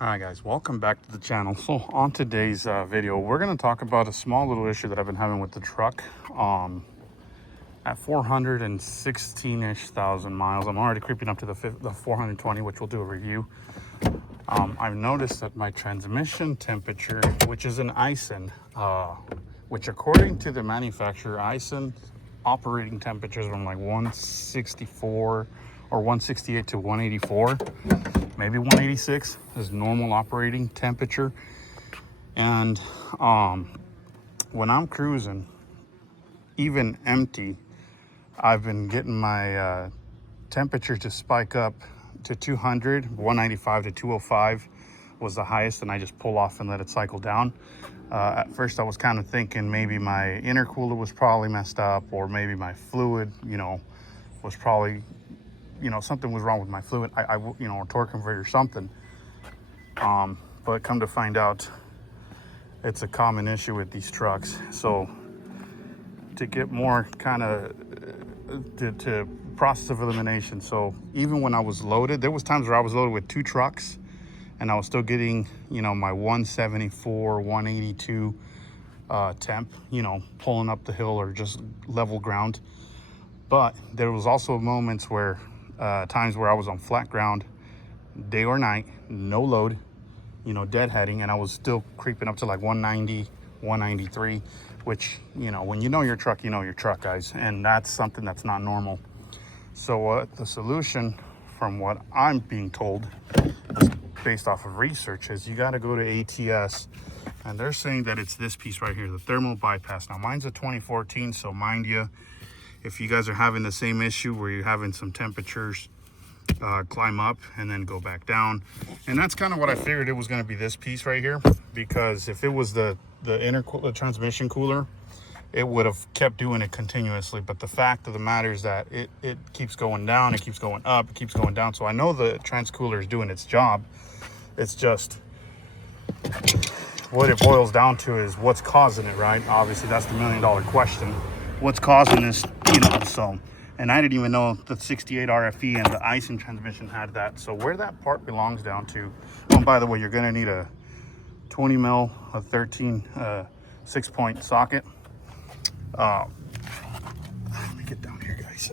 Alright guys, welcome back to the channel. So on today's video, we're going to talk about a small little issue that I've been having with the truck. At 416-ish thousand miles, I'm already creeping up to the 420, which we'll do a review. I've noticed that my transmission temperature, which is an Ison, which according to the manufacturer, Ison operating temperatures from like 164 or 168 to 184, maybe 186 is normal operating temperature. And when I'm cruising, even empty, I've been getting my temperature to spike up to 200, 195 to 205 was the highest, and I just pull off and let it cycle down. At first I was kind of thinking maybe my intercooler was probably messed up, or maybe my fluid, was probably, something was wrong with my fluid, a torque converter or something. But come to find out, it's a common issue with these trucks. So to get more kind of to process of elimination. So even when I was loaded, there was times where I was loaded with 2 trucks and I was still getting, my 174, 182 temp, pulling up the hill or just level ground. But there was also moments where, times where I was on flat ground, day or night, no load, deadheading, and I was still creeping up to like 190, 193, which, when you know your truck, guys, and that's something that's not normal. So the solution, from what I'm being told, based off of research, is you got to go to ATS, and they're saying that it's this piece right here, the thermal bypass. Now mine's a 2014, so mind you, if you guys are having the same issue where you're having some temperatures climb up and then go back down, and that's kind of what I figured it was going to be, this piece right here, because if it was the transmission cooler, it would have kept doing it continuously. But the fact of the matter is that it keeps going down, it keeps going up, it keeps going down. So I know the trans cooler is doing its job. It's just what it boils down to is what's causing it, right? Obviously that's the $1 million question. What's causing this, so, and I didn't even know the 68 RFE and the Ison transmission had that. So where that part belongs down to, oh, and by the way, you're gonna need a 20 mil, a 13 6-point socket. Let me get down here, guys.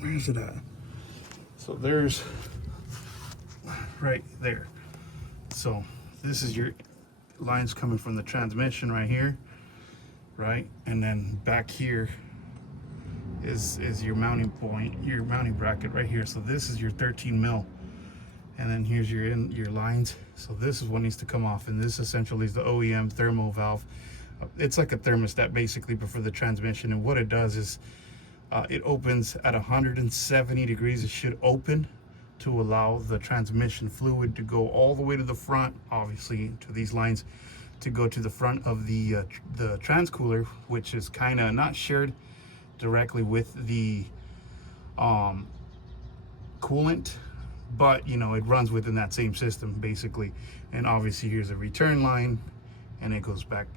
Where's it at? So there's right there. So this is your lines coming from the transmission right here, right? And then back here is your mounting point, your mounting bracket right here. So this is your 13 mil. And then here's your lines. So this is what needs to come off, and this essentially is the OEM thermo valve. It's like a thermostat basically, but for the transmission. And what it does is it opens at 170 degrees. It should open to allow the transmission fluid to go all the way to the front, obviously to these lines, to go to the front of the trans cooler, which is kind of not shared directly with the coolant, but it runs within that same system basically. And obviously here's a return line, and it goes back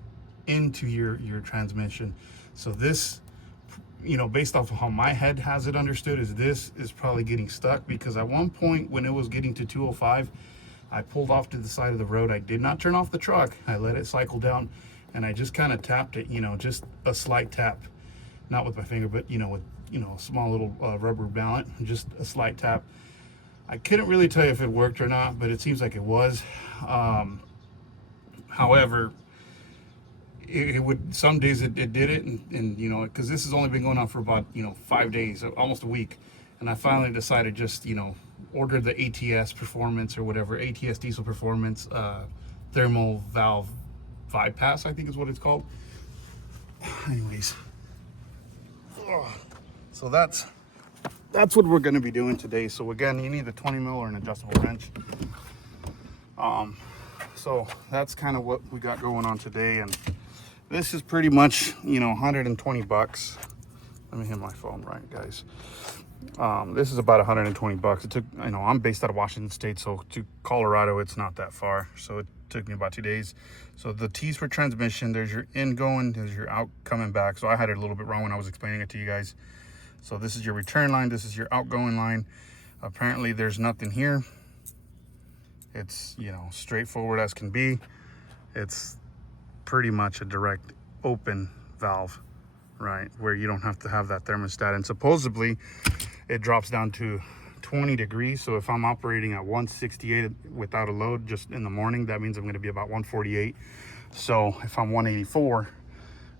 into your transmission. So this, based off of how my head has it understood, is this is probably getting stuck, because at one point when it was getting to 205, I pulled off to the side of the road. I did not turn off the truck. I let it cycle down, and I just kind of tapped it, just a slight tap, not with my finger, but with a small little rubber mallet, just a slight tap. I couldn't really tell you if it worked or not, but it seems like it was. However, it would, some days it did it, and because this has only been going on for about 5 days, almost a week, and I finally decided just order the ATS performance or whatever, ATS diesel performance thermal valve bypass, I think is what it's called. Anyways, so that's what we're going to be doing today. So again, you need a 20 mil or an adjustable wrench. So that's kind of what we got going on today, and this is pretty much 120 bucks. Let me hit my phone right, guys. This is about 120 bucks. It took, I'm based out of Washington State, so to Colorado it's not that far, so it took me about 2 days. So the T's for transmission, there's your ingoing, there's your out coming back. So I had it a little bit wrong when I was explaining it to you guys. So this is your return line, this is your outgoing line. Apparently there's nothing here. It's, you know, straightforward as can be. It's pretty much a direct open valve, right, where you don't have to have that thermostat. And supposedly it drops down to 20 degrees. So if I'm operating at 168 without a load just in the morning, that means I'm going to be about 148. So if I'm 184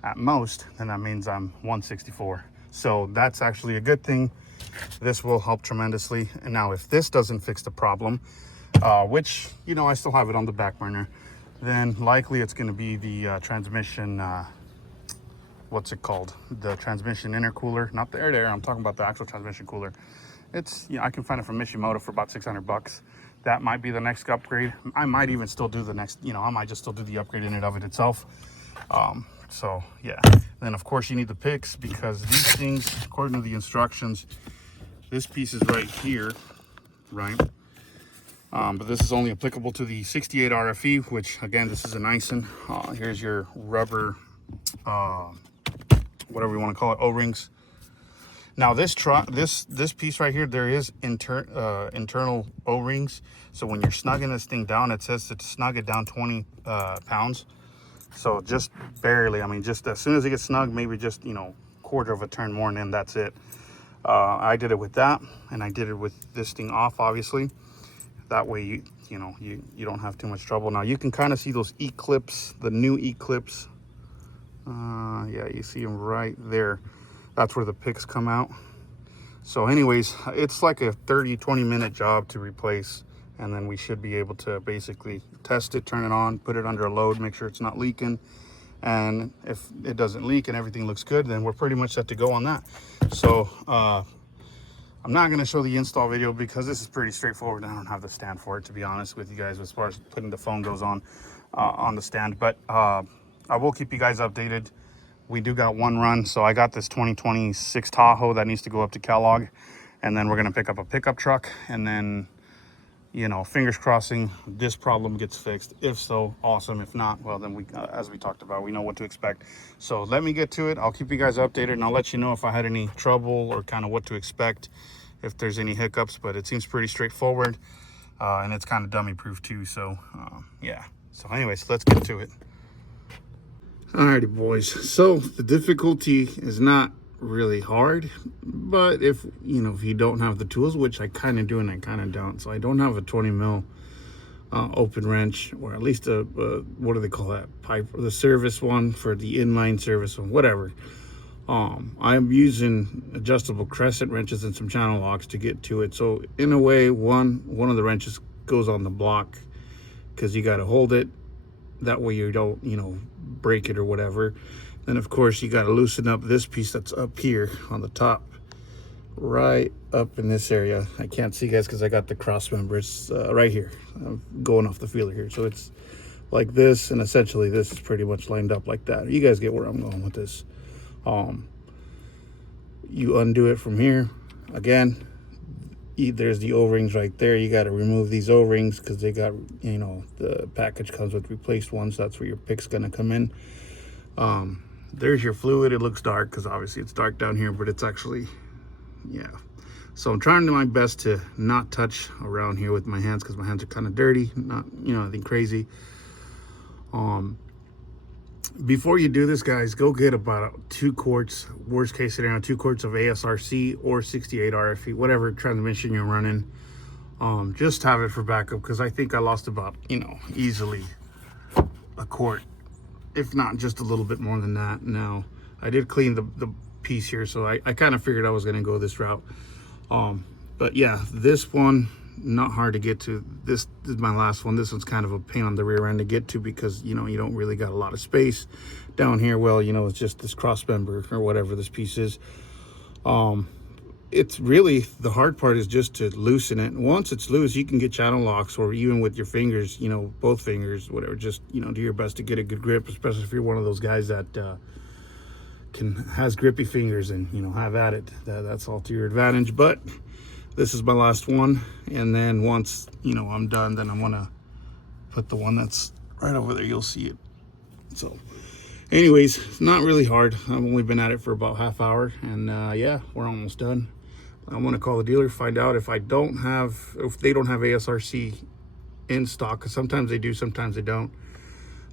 at most, then that means I'm 164. So that's actually a good thing. This will help tremendously. And now if this doesn't fix the problem, which, you know, I still have it on the back burner, then likely it's going to be the transmission, what's it called? The transmission intercooler, not the air-to-air. I'm talking about the actual transmission cooler. It's, you know, I can find it from Mishimoto for about 600 bucks. That might be the next upgrade. I might even still do the next, you know, I might just still do the upgrade in and of it itself. So yeah, then of course you need the picks, because these things, according to the instructions, this piece is right here, right? But this is only applicable to the 68 RFE, which again, this is an Ison. Here's your rubber, whatever you want to call it, O-rings. Now this piece right here, there is internal O-rings. So when you're snugging this thing down, it says to snug it down 20 pounds. So just barely, I mean, just as soon as it gets snug, maybe just, you know, quarter of a turn more, and then that's it. I did it with that, and I did it with this thing off, obviously. That way, you know, you don't have too much trouble. Now you can kind of see those E-clips, the new E-clips. Yeah, you see them right there. That's where the picks come out. So anyways, it's like a 30-20 minute job to replace, and then we should be able to basically test it, turn it on, put it under a load, make sure it's not leaking. And if it doesn't leak and everything looks good, then we're pretty much set to go on that. So I'm not going to show the install video because this is pretty straightforward. I don't have the stand for it, to be honest with you guys, as far as putting the phone goes on the stand. But I will keep you guys updated. We do got one run. So I got this 2026 Tahoe that needs to go up to Kellogg. And then we're going to pick up a pickup truck. And then, you know, fingers crossing this problem gets fixed. If so, awesome. If not, well, then we, as we talked about, we know what to expect. So let me get to it. I'll keep you guys updated, and I'll let you know if I had any trouble or kind of what to expect, if there's any hiccups. But it seems pretty straightforward, and it's kind of dummy proof too. So yeah. So anyways, let's get to it. Alrighty, boys. So the difficulty is not really hard, but if you don't have the tools, which I kind of do and I kind of don't. So I don't have a 20 mil open wrench, or at least a what do they call that, pipe, the service one for the inline service one, whatever. I'm using adjustable crescent wrenches and some channel locks to get to it. So in a way, one of the wrenches goes on the block, because you got to hold it, that way you don't break it or whatever. Then of course you got to loosen up this piece that's up here on the top, right up in this area. I can't see, guys, because I got the cross members right here. I'm going off the feeler here, so it's like this, and essentially this is pretty much lined up like that. You guys get where I'm going with this. You undo it from here. Again, there's the O-rings right there. You got to remove these O-rings because they got, the package comes with replaced ones. That's where your pick's gonna come in. There's your fluid. It looks dark because obviously it's dark down here, but it's actually, yeah. So I'm trying to my best to not touch around here with my hands, because my hands are kind of dirty, not anything crazy. Before you do this, guys, go get about 2 quarts, worst case scenario, 2 quarts of ASRC or 68 RFE, whatever transmission you're running. Just have it for backup, because I think I lost about, easily a quart, if not just a little bit more than that. Now, I did clean the piece here, so I kind of figured I was going to go this route. But yeah, this one, not hard to get to. This is my last one. This one's kind of a pain on the rear end to get to, because you don't really got a lot of space down here. Well, it's just this cross member or whatever this piece is. It's really, the hard part is just to loosen it. Once it's loose, you can get channel locks, or even with your fingers, both fingers, whatever, just do your best to get a good grip, especially if you're one of those guys that has grippy fingers, and have at it. That's all to your advantage. But this is my last one, and then once I'm done, then I'm gonna put the one that's right over there. You'll see it. So anyways, it's not really hard. I've only been at it for about half hour, and yeah, we're almost done. I'm gonna call the dealer, find out if they don't have ASRC in stock, because sometimes they do, sometimes they don't,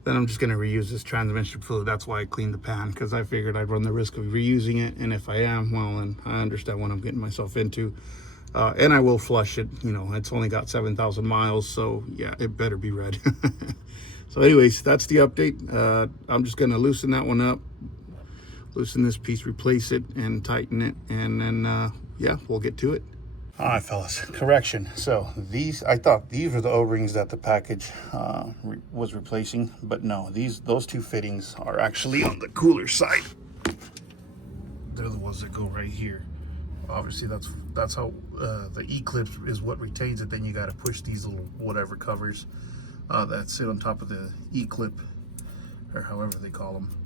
then I'm just going to reuse this transmission fluid. That's why I cleaned the pan, because I figured I'd run the risk of reusing it. And if I am, well, then I understand what I'm getting myself into. And I will flush it. You know, it's only got 7,000 miles, so yeah, it better be red. So anyways, that's the update. I'm just going to loosen that one up, loosen this piece, replace it, and tighten it. And then, yeah, we'll get to it. All right, fellas, correction. So I thought these were the O-rings that the package was replacing, but no, those two fittings are actually on the cooler side. They're the ones that go right here. Obviously, that's how the E-clip is what retains it. Then you got to push these little whatever covers that sit on top of the E-clip, or however they call them.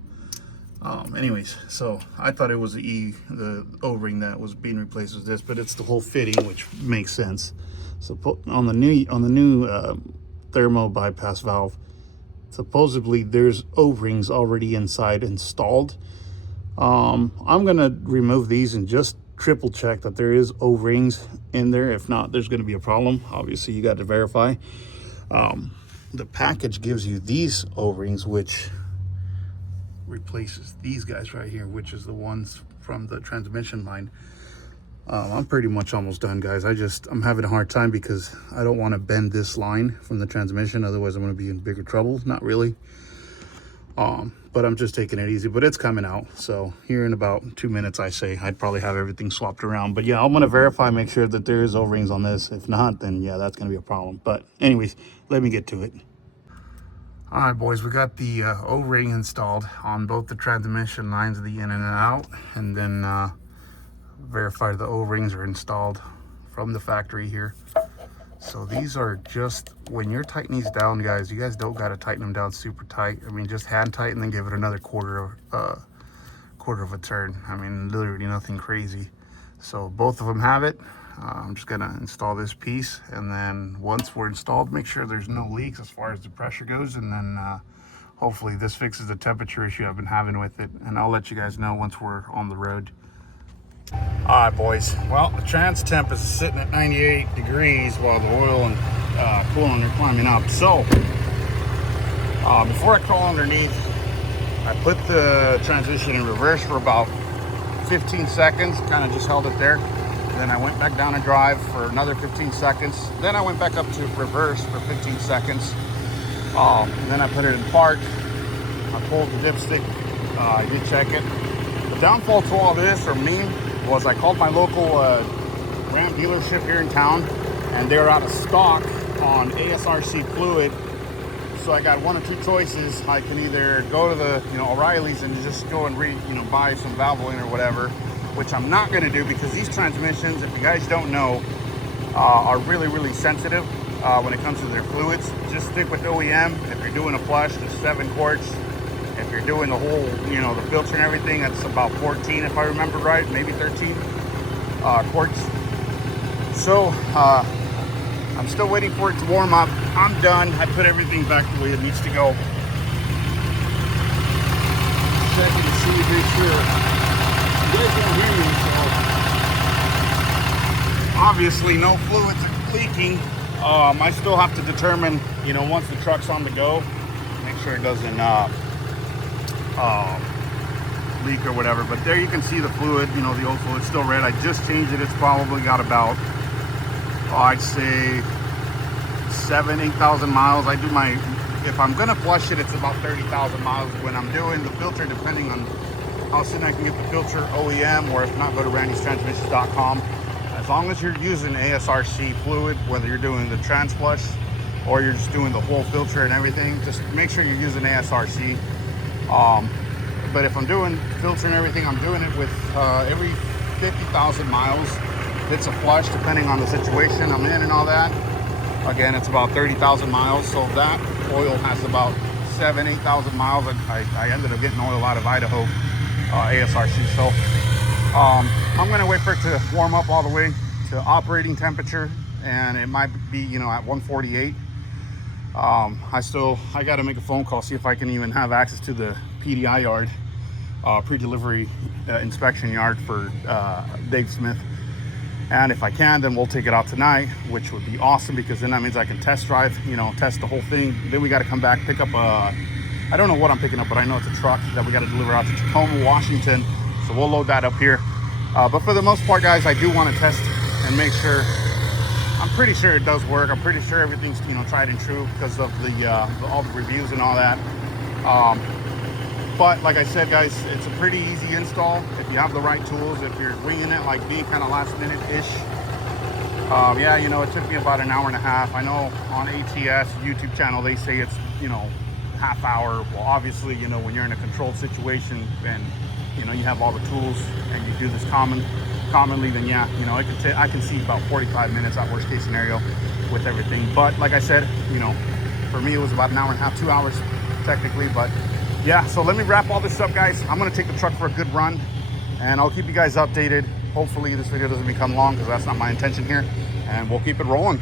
Anyways, so I thought it was the O-ring that was being replaced with this, but it's the whole fitting, which makes sense. So on the new thermo bypass valve, supposedly there's O-rings already inside installed. I'm gonna remove these and just triple check that there is O-rings in there. If not, there's gonna be a problem. Obviously, you got to verify. The package gives you these O-rings, which replaces these guys right here, which is the ones from the transmission line. I'm pretty much almost done, guys. I'm having a hard time because I don't want to bend this line from the transmission, otherwise I'm going to be in bigger trouble. Not really, but I'm just taking it easy. But it's coming out, so here in about 2 minutes, I say I'd probably have everything swapped around. But yeah, I'm going to verify, make sure that there is O-rings on this. If not, then yeah, that's going to be a problem. But anyways, let me get to it. All right, boys, we got the O-ring installed on both the transmission lines, the in and out, and then verify the O-rings are installed from the factory here. So these are just, when you're tightening these down, guys, you guys don't got to tighten them down super tight. I mean, just hand tighten and give it another quarter of a turn. I mean, literally nothing crazy. So both of them have it. I'm just gonna install this piece, and then once we're installed, make sure there's no leaks as far as the pressure goes, and then hopefully this fixes the temperature issue I've been having with it, and I'll let you guys know once we're on the road. All right, boys, well, the trans temp is sitting at 98 degrees while the oil and coolant are climbing up. So before I crawl underneath, I put the transmission in reverse for about 15 seconds, kind of just held it there. Then I went back down and drive for another 15 seconds. Then I went back up to reverse for 15 seconds. Then I put it in park. I pulled the dipstick. I did check it. The downfall to all this for me was I called my local Ram dealership here in town, and they're out of stock on ASRC fluid. So I got one of two choices. I can either go to the O'Reilly's and just go and buy some valve oil or whatever, which I'm not going to do, because these transmissions, if you guys don't know, are really sensitive when it comes to their fluids. Just stick with OEM. If you're doing a flush, it's 7 quarts. If you're doing the whole, the filter and everything, that's about 14, if I remember right, maybe 13 quarts. So I'm still waiting for it to warm up. I'm done. I put everything back the way it needs to go. Checking to see, make sure. You guys don't hear me, so obviously no fluids are leaking. I still have to determine, once the truck's on the go, make sure it doesn't leak or whatever. But there you can see the fluid, the old fluid's still red. I just changed it. It's probably got about, I'd say 8,000 miles. If I'm gonna flush it, it's about 30,000 miles. When I'm doing the filter, depending on how soon I can get the filter OEM, or if not, go to randystransmissions.com. As long as you're using ASRC fluid, whether you're doing the trans flush or you're just doing the whole filter and everything, just make sure you're using ASRC. But if I'm doing filter and everything, I'm doing it with every 50,000 miles. It's a flush, depending on the situation I'm in and all that. Again, it's about 30,000 miles, so that oil has about 8,000 miles. I ended up getting oil out of Idaho, ASRC. So I'm gonna wait for it to warm up all the way to operating temperature, and it might be at 148. I got to make a phone call, see if I can even have access to the PDI yard, pre-delivery inspection yard for Dave Smith. And if I can, then we'll take it out tonight, which would be awesome, because then that means I can test drive, you know, test the whole thing. Then we got to come back, pick up I don't know what I'm picking up, but I know it's a truck that we got to deliver out to Tacoma, Washington. So we'll load that up here. But for the most part, guys, I do want to test and make sure. I'm pretty sure it does work. I'm pretty sure everything's, you know, tried and true because of all the reviews and all that. But like I said, guys, it's a pretty easy install if you have the right tools. If you're winging it like me, kind of last minute-ish. Yeah, you know, it took me about an hour and a half. I know on ATS YouTube channel, they say it's, you know, half hour. Well, obviously, you know, when you're in a controlled situation and, you know, you have all the tools and you do this commonly, then yeah, you know, I can see about 45 minutes at worst case scenario with everything. But like I said, you know, for me, it was about an hour and a half, 2 hours technically. But yeah, so let me wrap all this up, guys. I'm going to take the truck for a good run and I'll keep you guys updated. Hopefully this video doesn't become long, because that's not my intention here, and we'll keep it rolling.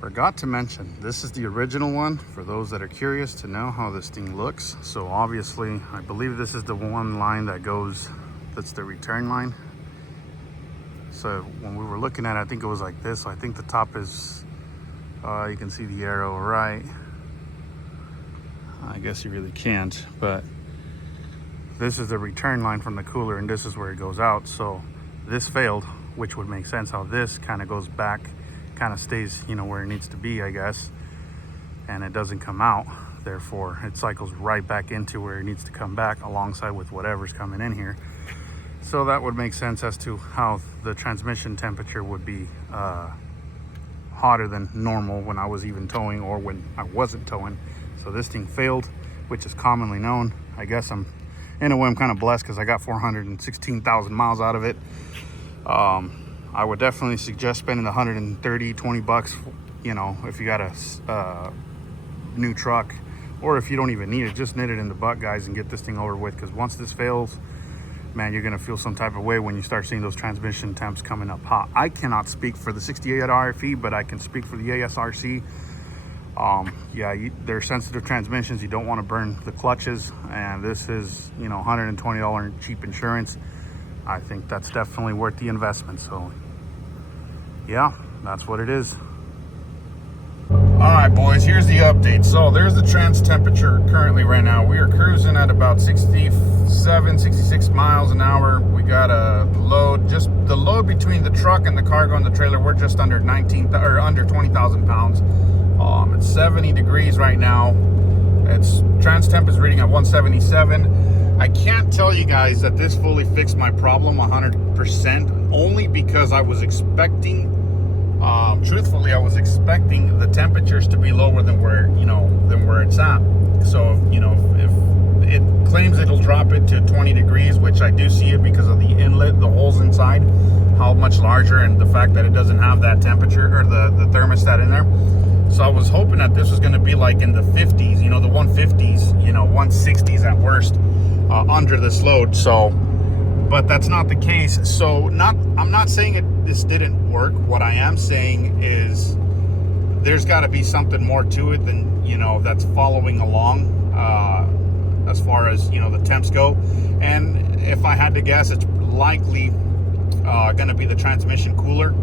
Forgot to mention, this is the original one for those that are curious to know how this thing looks. So obviously, I believe this is the one line that goes, that's the return line. So when we were looking at it, I think it was like this. So I think the top is, you can see the arrow right. I guess you really can't, but this is the return line from the cooler, and this is where it goes out. So this failed, which would make sense how this kind of goes back, kind of stays, you know, where it needs to be, I guess, and it doesn't come out. Therefore, it cycles right back into where it needs to come back, alongside with whatever's coming in here. So that would make sense as to how the transmission temperature would be hotter than normal when I was even towing, or when I wasn't towing. So this thing failed, which is commonly known. I guess I'm, in a way, I'm kind of blessed because I got 416,000 miles out of it. I would definitely suggest spending 130, 20 bucks, you know, if you got a new truck, or if you don't even need it, just nip it in the butt, guys, and get this thing over with. Because once this fails, man, you're gonna feel some type of way when you start seeing those transmission temps coming up hot. I cannot speak for the 68 RFE, but I can speak for the ASRC. Yeah, they're sensitive transmissions. You don't want to burn the clutches, and this is, you know, $120 cheap insurance. I think that's definitely worth the investment. So yeah, that's what it is. All right, boys, here's the update. So there's the trans temperature currently right now. We are cruising at about 67, 66 miles an hour. We got a load, just the load between the truck and the cargo and the trailer, we're just under 20,000 pounds. It's 70 degrees right now. It's trans temp is reading at 177. I can't tell you guys that this fully fixed my problem 100%, only because I was expecting, truthfully, I was expecting the temperatures to be lower than where, you know, than where it's at. So, you know, if it claims it'll drop it to 20 degrees, which I do see it because of the inlet, the holes inside, how much larger, and the fact that it doesn't have that temperature or the thermostat in there. So I was hoping that this was going to be like in the 50s, you know, the 150s, you know, 160s at worst, under this load. So, but that's not the case. So I'm not saying this didn't work. What I am saying is there's got to be something more to it than, you know, that's following along, as far as, you know, the temps go. And if I had to guess, it's likely going to be the transmission cooler.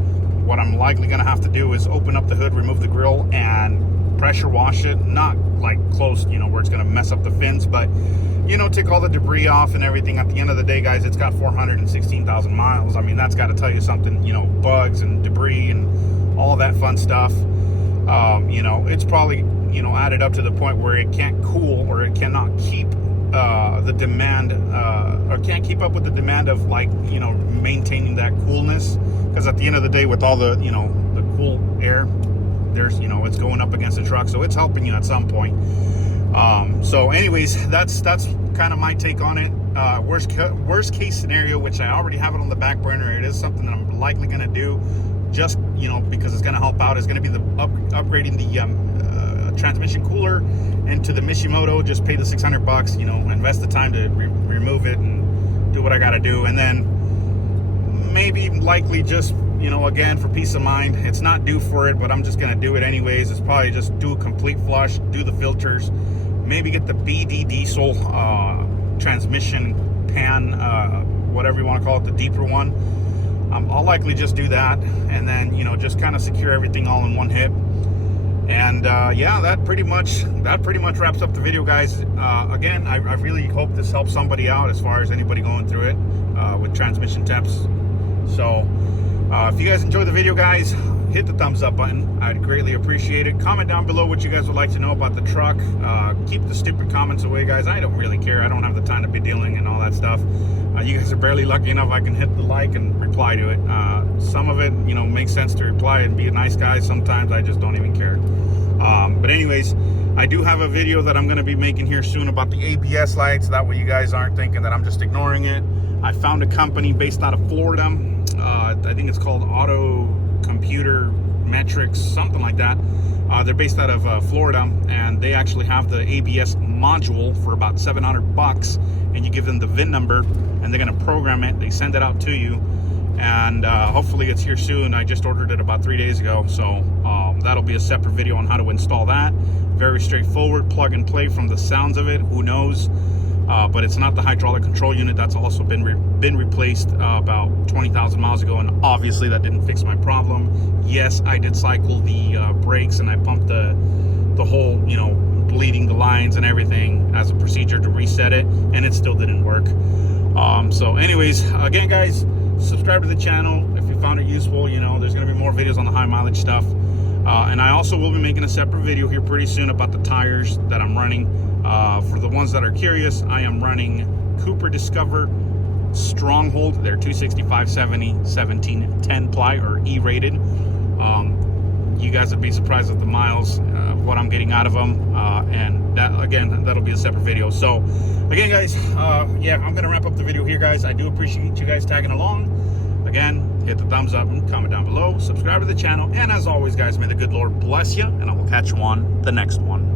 What I'm likely going to have to do is open up the hood, remove the grill, and pressure wash it. Not like close, you know, where it's going to mess up the fins, but, you know, take all the debris off and everything. At the end of the day, guys, it's got 416,000 miles. I mean, that's got to tell you something, you know, bugs and debris and all that fun stuff. You know, it's probably, you know, added up to the point where it can't cool, or it cannot keep the demand, or can't keep up with the demand of, like, you know, maintaining that coolness. Because at the end of the day, with all the, you know, the cool air, there's, you know, it's going up against the truck, so it's helping you at some point. So anyways, that's kind of my take on it. Worst case scenario, which I already have it on the back burner, it is something that I'm likely going to do, just, you know, because it's going to help out, is going to be the upgrading the transmission cooler into the Mishimoto. Just pay the 600 bucks, you know, invest the time to remove it and do what I got to do. And then maybe likely just, you know, again, for peace of mind, it's not due for it, but I'm just going to do it anyways. It's probably just do a complete flush, do the filters, maybe get the BD diesel transmission pan, whatever you want to call it, the deeper one. I'll likely just do that, and then, you know, just kind of secure everything all in one hit. And yeah, that pretty much wraps up the video, guys. Again, I really hope this helps somebody out as far as anybody going through it with transmission temps. So if you guys enjoyed the video, guys, hit the thumbs up button. I'd greatly appreciate it. Comment down below what you guys would like to know about the truck. Keep the stupid comments away, guys. I don't really care. I don't have the time to be dealing and all that stuff. You guys are barely lucky enough I can hit the like and reply to it. Some of it, you know, makes sense to reply and be a nice guy. Sometimes I just don't even care. But anyways, I do have a video that I'm going to be making here soon about the ABS lights. That way you guys aren't thinking that I'm just ignoring it. I found a company based out of Florida. I think it's called Auto Computer Metrics, something like that. They're based out of Florida, and they actually have the ABS module for about $700, and you give them the VIN number and they're going to program it. They send it out to you, and hopefully it's here soon. I just ordered it about 3 days ago, so that'll be a separate video on how to install that. Very straightforward, plug and play from the sounds of it. Who knows? But it's not the hydraulic control unit. That's also been replaced about 20,000 miles ago, and obviously that didn't fix my problem. Yes, I did cycle the brakes, and I pumped the whole, you know, bleeding the lines and everything as a procedure to reset it, and it still didn't work. So anyways, again, guys, subscribe to the channel if you found it useful. You know, there's going to be more videos on the high mileage stuff, and I also will be making a separate video here pretty soon about the tires that I'm running. For the ones that are curious, I am running Cooper Discover Stronghold. They're 265/70 1710 ply, or E-rated. You guys would be surprised at the miles, what I'm getting out of them, and that, again, that'll be a separate video. So again, guys, yeah, I'm gonna wrap up the video here, guys. I do appreciate you guys tagging along. Again, hit the thumbs up and comment down below, subscribe to the channel, and as always, guys, may the good Lord bless you, and I will catch you on the next one.